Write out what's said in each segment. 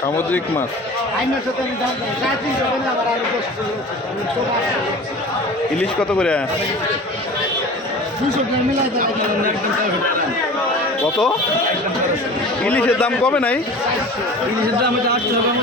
সামুদ্রিক মাছ। ইলিশ কত করে? কত? ইলিশের দাম কমে নাই? ইলিশের দাম আটশো টাকা।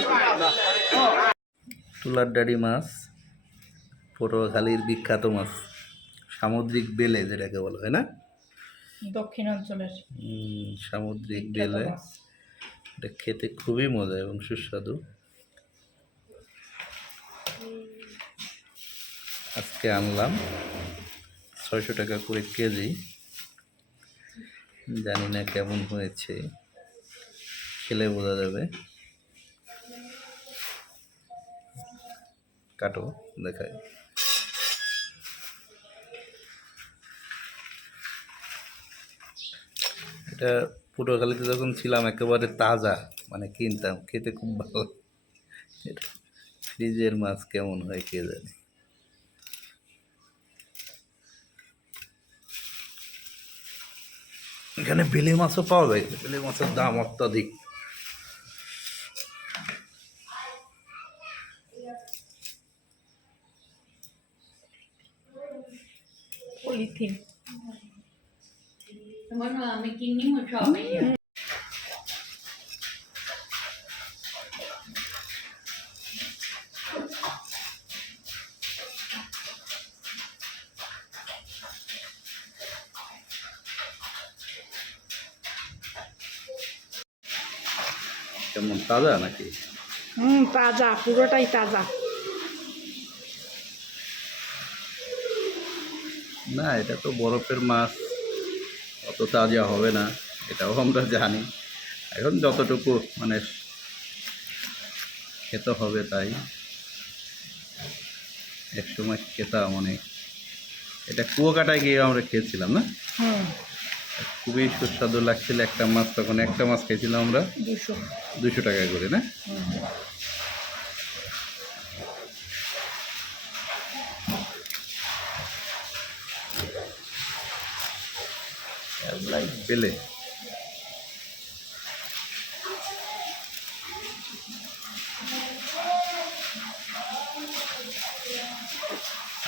তুলার ডাড়ি মাছ পটুয়াখালীর বিখ্যাত মাছ সামুদ্রিক বেলে যেটাকে বলা হয় না? দক্ষিণাঞ্চলের উম, সামুদ্রিক বেলে। এটা খেতে খুবই মজা এবং সুস্বাদু। আজকে আনলাম ছয়শো টাকা করে কেজি। জানি না কেমন হয়েছে খেলে বোঝা যাবে। কাটো দেখায় এটা পটুয়াখালীতে যখন ছিলাম, একেবারে তাজা মানে কিনতাম, খেতে খুব ভালো। এটা ফ্রিজের মাছ কেমন হয় কে জানে। এখানে বেলে মাছও পাওয়া যায় বেলে মাছের দাম অত্যাধিক। Polythene Bueno, me kini mo কেমন তাজা নাকি? হুম তাজা পুরোটাই তাজা। না এটা তো বরফের মাছ অত তাজা হবে না এটাও আমরা জানি। এখন যতটুকু মানে খেতে হবে তাই। এক সময় খেতাম অনেক। এটা কুয়াকাটায় গিয়ে আমরা খেয়েছিলাম না? খুবই সুস্বাদু লাগছিল একটা মাছ তখন একটা মাছ খেয়েছিলাম আমরা। দুশো। দুশো টাকা করে না?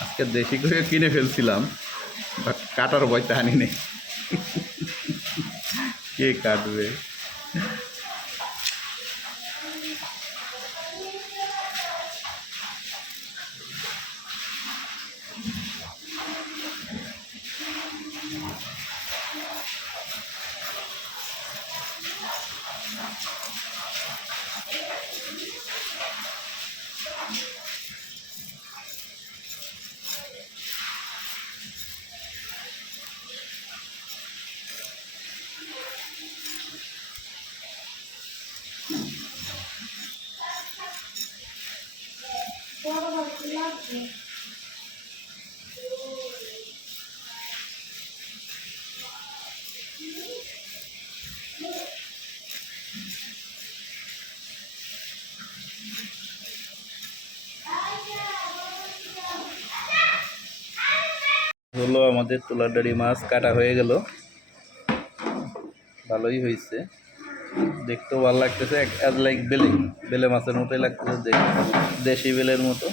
আজকে দেশি করে কিনে ফেলছিলাম বা কাটার বয়টা আনি নেই কে কাটবে? হলো আমাদের তোলাডারি মাছ কাটা হয়ে গেল। ভালোই হয়েছে। দেখতেও ভালো লাগতেছে অ্যাজ লাইক বেলে বেলে মাছের মতোই লাগতেছে দেশি বেলের মতো।